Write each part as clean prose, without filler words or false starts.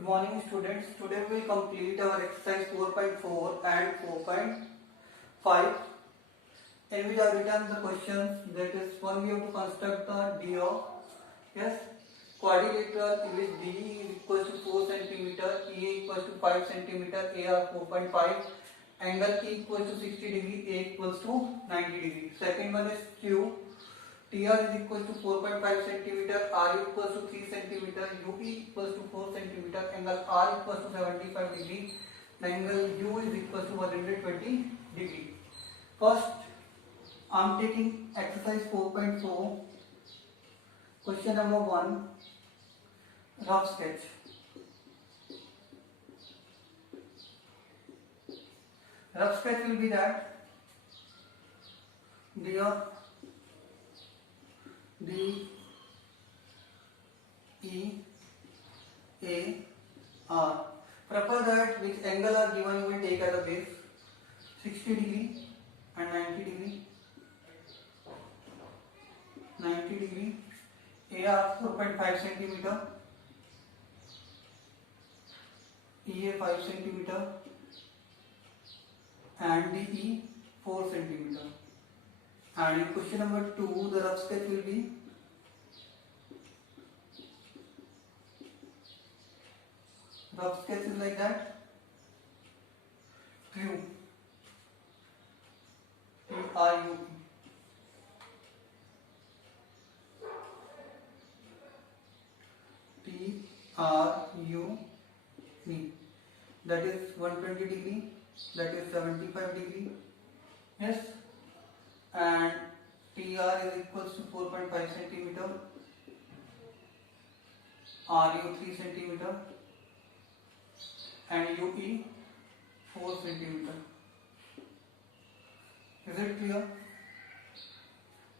Good morning students. Today we will complete our exercise 4.4 and 4.5 and we have written the questions. That is, one we have to construct the DO. Yes, quadrilateral in which DE is equal to 4 cm, EA equals to 5 cm, AR 4.5, angle E equals to 60 degree, A equals to 90 degree. Second one is Q. TR is equal to 4.5 cm, R equals to 3 cm, UE equals to 4 cm, angle R equals to 75 degree, angle U is equal to 120 degree. First, I am taking exercise 4.4, question number 1, rough sketch. Rough sketch will be that D, E, A, R. Prefer that which angle are given you will take as a base, 60 degree and 90 degree. 90 degree, AR 4.5 cm, EA 5 cm and DE 4 cm. And in question number 2, the rough sketch will be like that. Q, TRU, TRU, that is 120 degree, that is 75 degree. Yes, and TR is equals to 4.5 cm, RU 3 cm and UE 4 cm. Is it clear?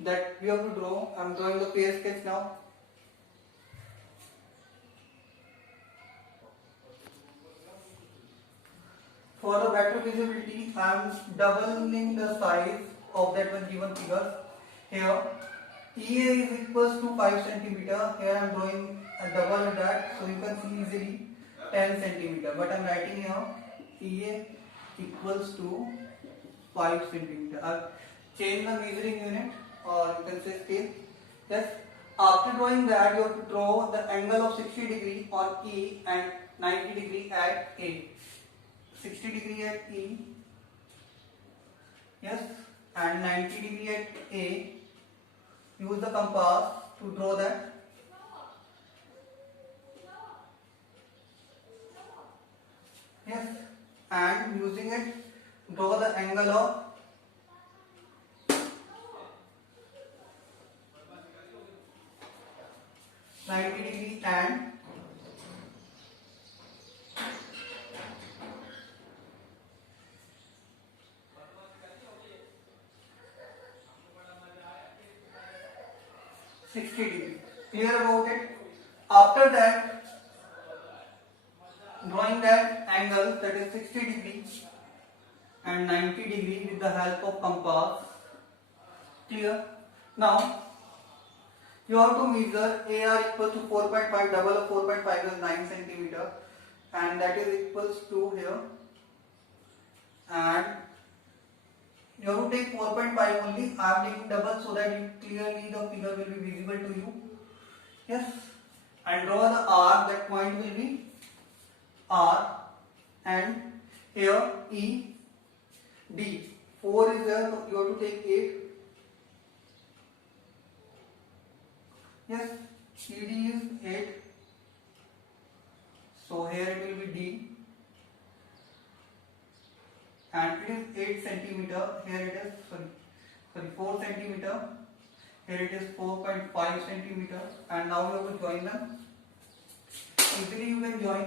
That we have to draw. I am drawing the pair sketch now. For the better visibility, I am doubling the size of that one given figure. Here, EA is equals to 5 cm. Here I am drawing a double of that, so you can see easily 10 cm. But I am writing here EA equals to 5 cm. I will change the measuring unit, or you can say scale. Yes. After drawing that, you have to draw the angle of 60 degree on E and 90 degree at A. 60 degree at E, yes, and 90 degree at A. Use the compass to draw that. Yes, and using it, draw the angle of 90 degree and 60 degree. Clear about it? After that, drawing that angle, that is 60 degree and 90 degree with the help of compass. Clear? Now, you have to measure AR equals to 4.5, double of 4.5 is 9 cm, and that is equals to here, and you have to take 4.5 only. I am taking double so that clearly the figure will be visible to you. Yes, and draw the R. That point will be R, and here E, D. 4 is there, so you have to take 8. Yes, CD is 8. So here it will be D. And it is 8 cm. Here it is 4 cm. Here it is 4.5 cm. And now you have to join them. Easily you can join.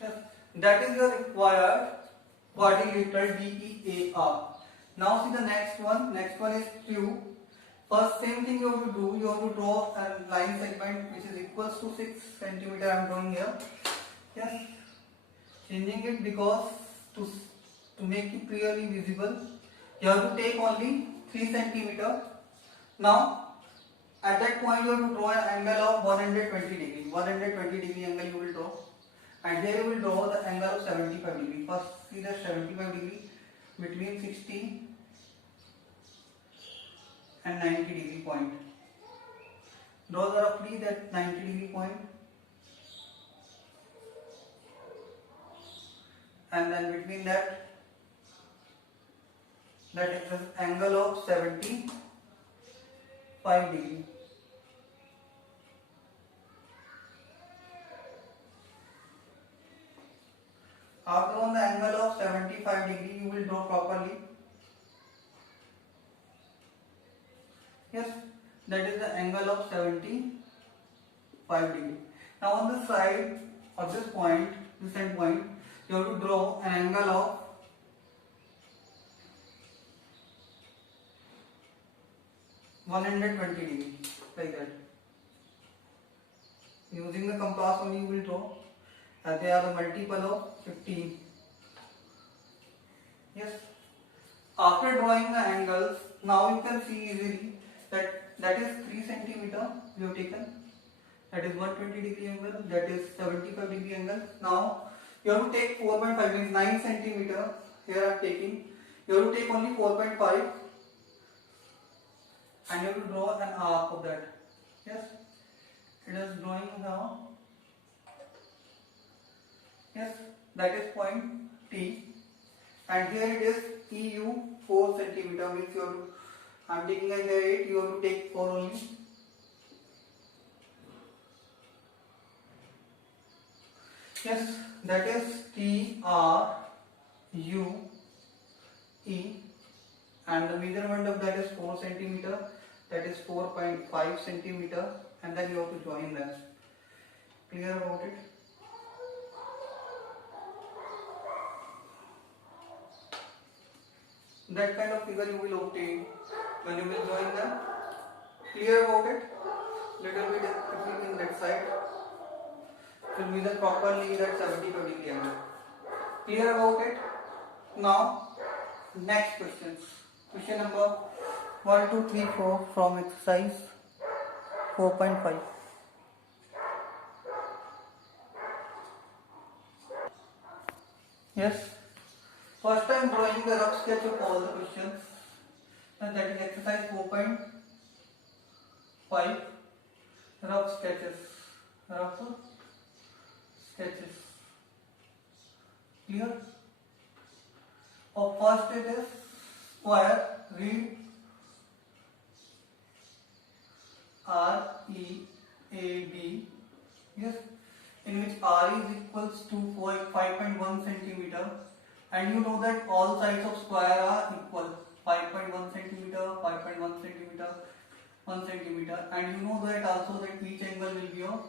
Yes, that is your required quadrilateral DEAR. Now see the next one. Next one is Q. First, same thing you have to do. You have to draw a line segment which is equals to 6 cm. I am drawing here. Yes, changing it because to make it clearly visible, you have to take only 3 cm. Now at that point you have to draw an angle of 120 degree. 120 degree angle you will draw, and here you will draw the angle of 75 degree. First see the 75 degree between 60 and 90 degree point. Draw roughly that 90 degree point, and then between that is an angle of 75 degree. After on the angle of 75 degree you will draw properly. Yes, that is the angle of 75 degree. Now on the side of this point, this end point, you have to draw an angle of 120 degree, like that. Using the compass only you will draw, as they are the multiple of 15. Yes. After drawing the angles, now you can see easily that is 3 centimeter we have taken. That is 120 degree angle. That is 75 degree angle. Now you have to take 4.5, means 9 centimeter. Here I am taking. You have to take only 4.5, and you have to draw an arc of that. Yes. It is drawing now. Yes, that is point T, and here it is EU 4 centimeter, means you have to, I am taking here 8, you have to take 4 only. Yes, that is TRUE, and the measurement of that is 4 centimeter, that is 4.5 centimeter, and then you have to join them. Clear about it? That kind of figure you will obtain when you will join them. Clear about it? Little bit in that side. So measure properly that 75 degree angle. Clear about it? Now next questions. Question number 1, 2, 3, 4 from exercise 4.5. Yes. First I am drawing the rough sketch of all the questions, and that is exercise 4.5, rough sketches. Clear? First it is square, read READ, yes, in which R is equals to 5.1 centimeter. And you know that all sides of square are equal, 5.1 centimeter, 5.1 centimeter, 1 centimeter, and you know that also that each angle will be of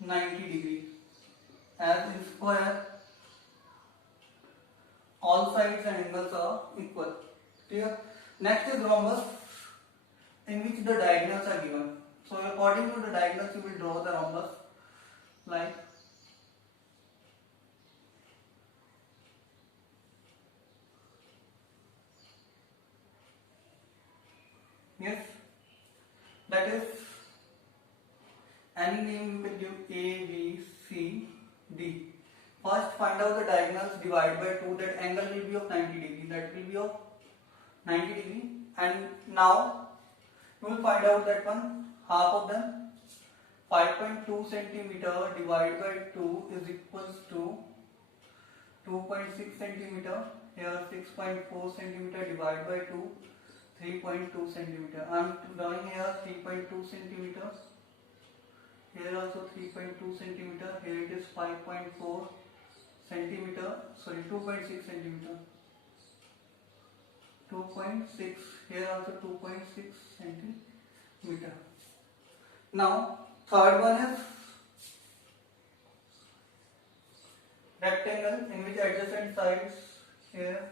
90 degree. As in square, all sides and angles are equal. Clear? Next is rhombus, in which the diagonals are given. So according to the diagonals you will draw the rhombus like yes, that is any name you can give A, B, C, D. First find out the diagonals, divide by 2, that angle will be of 90 degree, that will be of 90 degree, and now you will find out that one, half of them, 5.2 centimeter divided by 2 is equals to 2.6 centimeter, here 6.4 centimeter divided by 2, 3.2 centimeter. I am drawing here 3.2 centimeter. Here also 3.2 centimeter. Here it is 5.4 centimeter. Sorry, 2.6 centimeter. 2.6. Here also 2.6 centimeter. Now third one is rectangle, in which adjacent sides here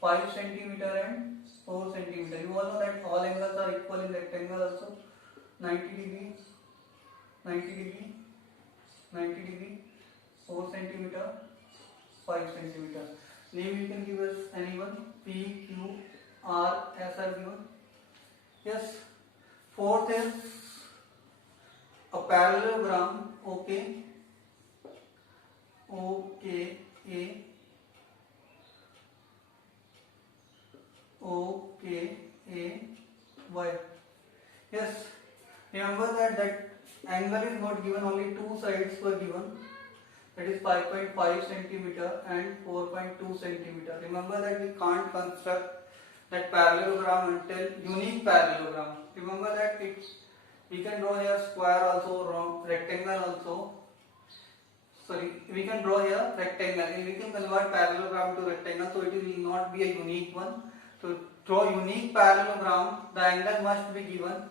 5 centimeter and 4 centimeter. You all know that all angles are equal in rectangle also. 90 degree, 90 degree, 90 degree, 4 centimeter, 5 centimeter. Name you can give us anyone. P, Q, R, S are given. Yes. Fourth is a parallelogram. Okay. Okay. A. Okay. A. Y. Yes. Remember that angle is not given, only two sides were given. That is 5.5 centimeter and 4.2 centimeter. Remember that we can't construct that parallelogram until unique parallelogram. Remember that we can draw here square also, rectangle also. Sorry, we can draw here rectangle and we can convert parallelogram to rectangle, so it will not be a unique one. To draw unique parallelogram, the angle must be given.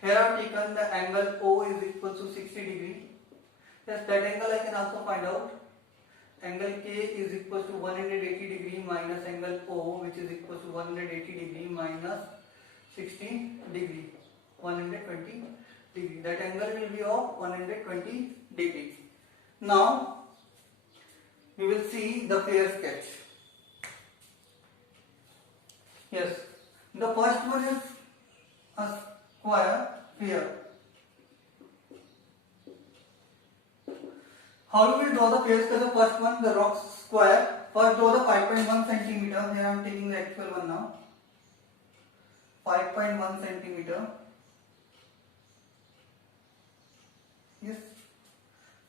Here I have taken the angle O is equal to 60 degree. Yes, that angle I can also find out. Angle K is equal to 180 degree minus angle O, which is equal to 180 degree minus 60 degree, 120 degree. That angle will be of 120 degree. Now we will see the fair sketch. Yes, the first one is a square fair. How you will draw the fair sketch? The first one, the rock square. First draw the 5.1 centimeter. Here I am taking the actual one now. 5.1 centimeter. Yes.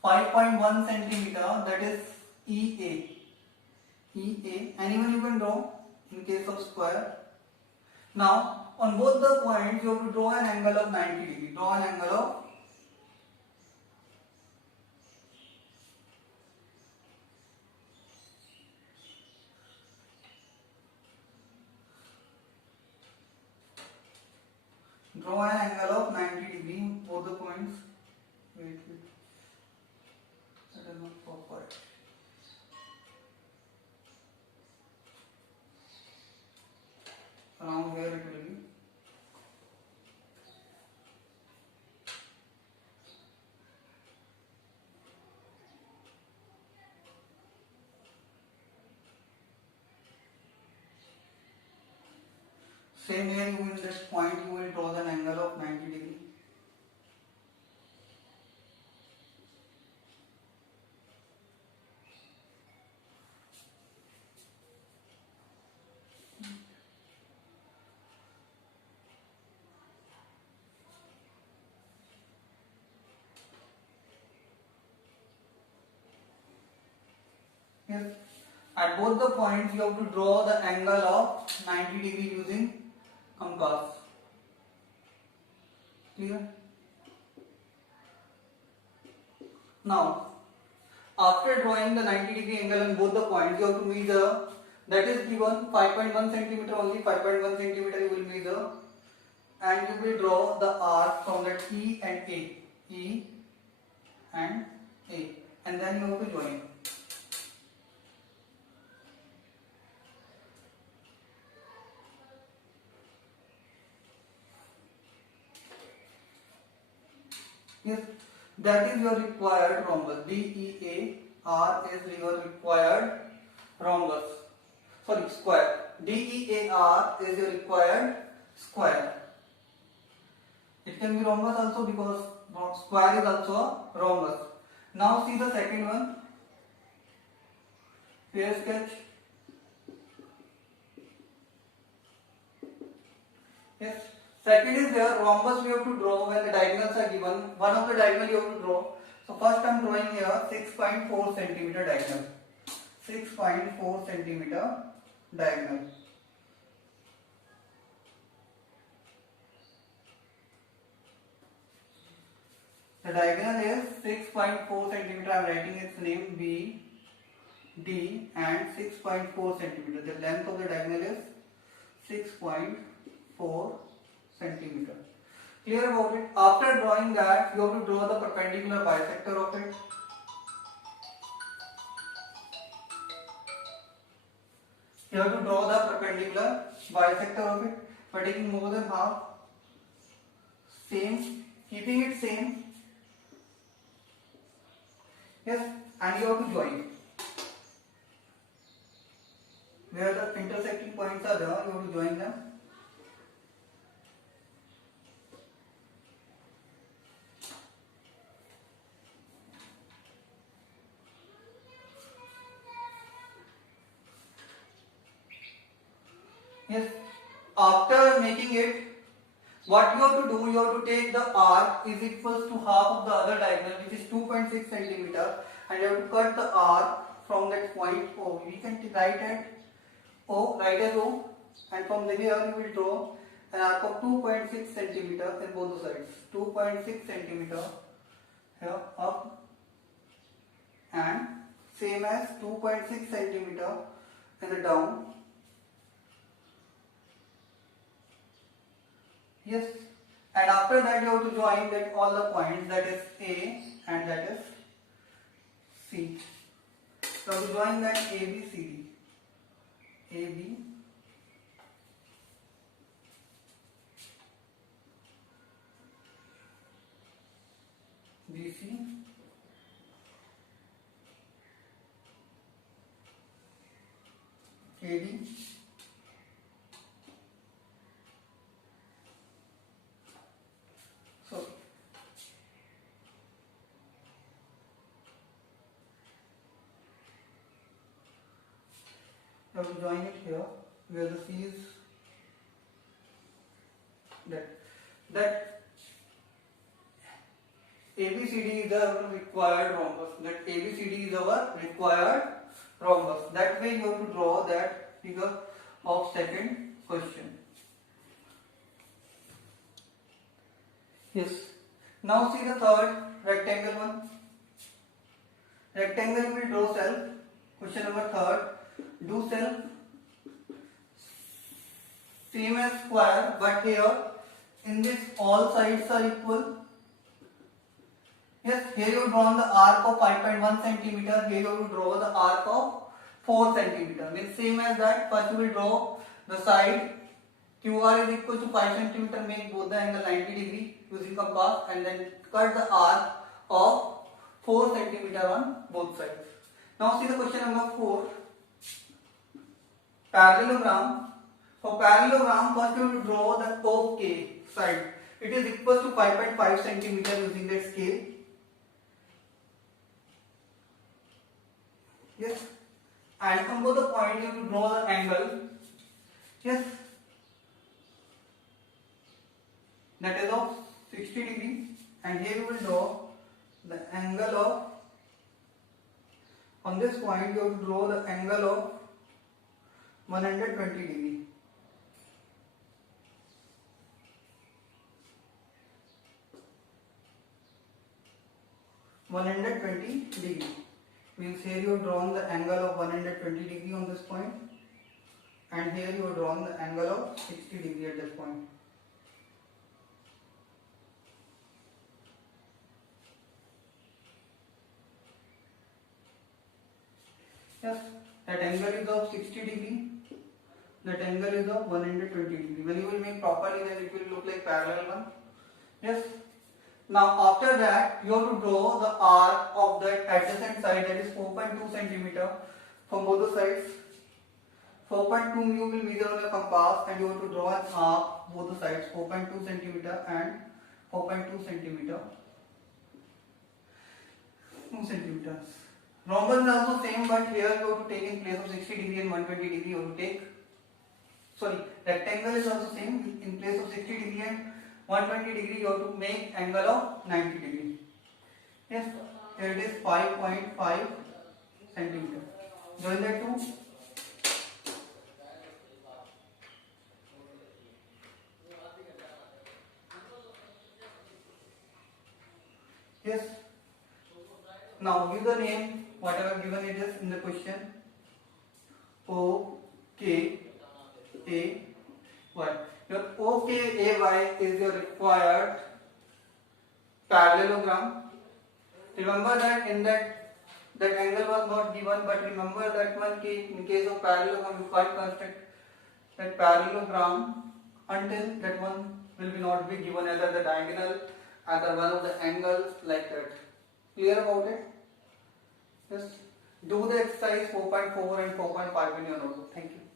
5.1 centimeter, that is EA. EA. Anyone you can draw in case of square. Now, on both the points, you have to draw an angle of 90 degree. Draw an angle of Draw an angle of 90 degree, both the points. Wait. That is not proper. Around here it will be. Same here, you will in this point you will draw an angle of 90 degree. Yes. At both the points you have to draw the angle of 90 degree using compass. Clear? Now, after drawing the 90 degree angle on both the points, you have to measure. That is given 5.1 centimeter only. 5.1 centimeter you will measure, and you will draw the arc from that E and A. E and A, and then you have to join. Yes, that is your required rhombus. DEAR is your required rhombus. Sorry, square. DEAR is your required square. It can be rhombus also because square is also a rhombus. Now see the second one. Fair sketch. Yes. Second is there, rhombus we have to draw when the diagonals are given. One of the diagonal you have to draw. So first I am drawing here 6.4 centimeter diagonal. 6.4 centimeter diagonal. The diagonal is 6.4 centimeter. I am writing its name B, D and 6.4 centimeter. The length of the diagonal is 6.4 centimeter. Clear about it? After drawing that, you have to draw the perpendicular bisector of it. You have to draw the perpendicular bisector of it by taking more than half. Same, keeping it same. Yes, and you have to join. Where the intersecting points are there, you have to join them. Yes. After making it, what you have to do, you have to take the arc is equals to half of the other diagonal, which is 2.6 centimeter, and you have to cut the arc from that point O. We can write at O, write as O, and from here you will draw an arc of 2.6 centimeter in both the sides. 2.6 centimeter here up, and same as 2.6 centimeter in the down. Yes, and after that you have to join that all the points, that is A and that is C. So to join that A, B, C, D. A, B, B, C, A, D, so you have to join it here where the C is that ABCD is our required rhombus. That ABCD is our required rhombus. That way you have to draw that figure of second question. Yes. Now see the third rectangle one. Rectangle you will draw self. Question number third. Do self. Same as square, but here in this all sides are equal. Yes, here you draw the arc of 5.1 centimeter. Here you draw the arc of 4 centimeter. Means same as that. First you will draw the side. QR is equal to 5 centimeter. Make both the angle 90 degree using compass, and then cut the arc of 4 centimeter on both sides. Now see the question number 4. Parallelogram. For parallelogram, first you will draw the OK side. It is equal to 5.5 centimeter using the scale. Yes. And from both the point you will draw the angle. Yes. That is of 60 degree. And here you will draw the angle of, on this point you have to draw the angle of 120 degree. 120 degree. Means here you have drawn the angle of 120 degree on this point, and here you have drawn the angle of 60 degree at this point. Yes, that angle is of 60 degree. That angle is of 120 degree. When you will make properly, then it will look like parallel one. Yes. Now after that, you have to draw the arc of the adjacent side, that is 4.2 centimeter from both the sides. 4.2 you will measure on your compass, and you have to draw an arc both the sides, 4.2 centimeter and 4.2 centimeter. 2 centimeters. Rhombus is also same, but here you have to take in place of 60 degree and 120 degree. You have to take. Sorry, rectangle is also same. In place of 60 degree and 120 degree, you have to make angle of 90 degree. Yes, here it is 5.5 centimeter. Join that two. Yes. Now give the name whatever given it is in the question. O K A Y. Your OKAY is your required parallelogram. Remember that in that angle was not given, but remember that one in case of parallelogram you can't construct that parallelogram until that one will be not be given either the diagonal, either one of the angles like that. Clear about it? Yes. Do the exercise 4.4 and 4.5 in your notebook. Thank you.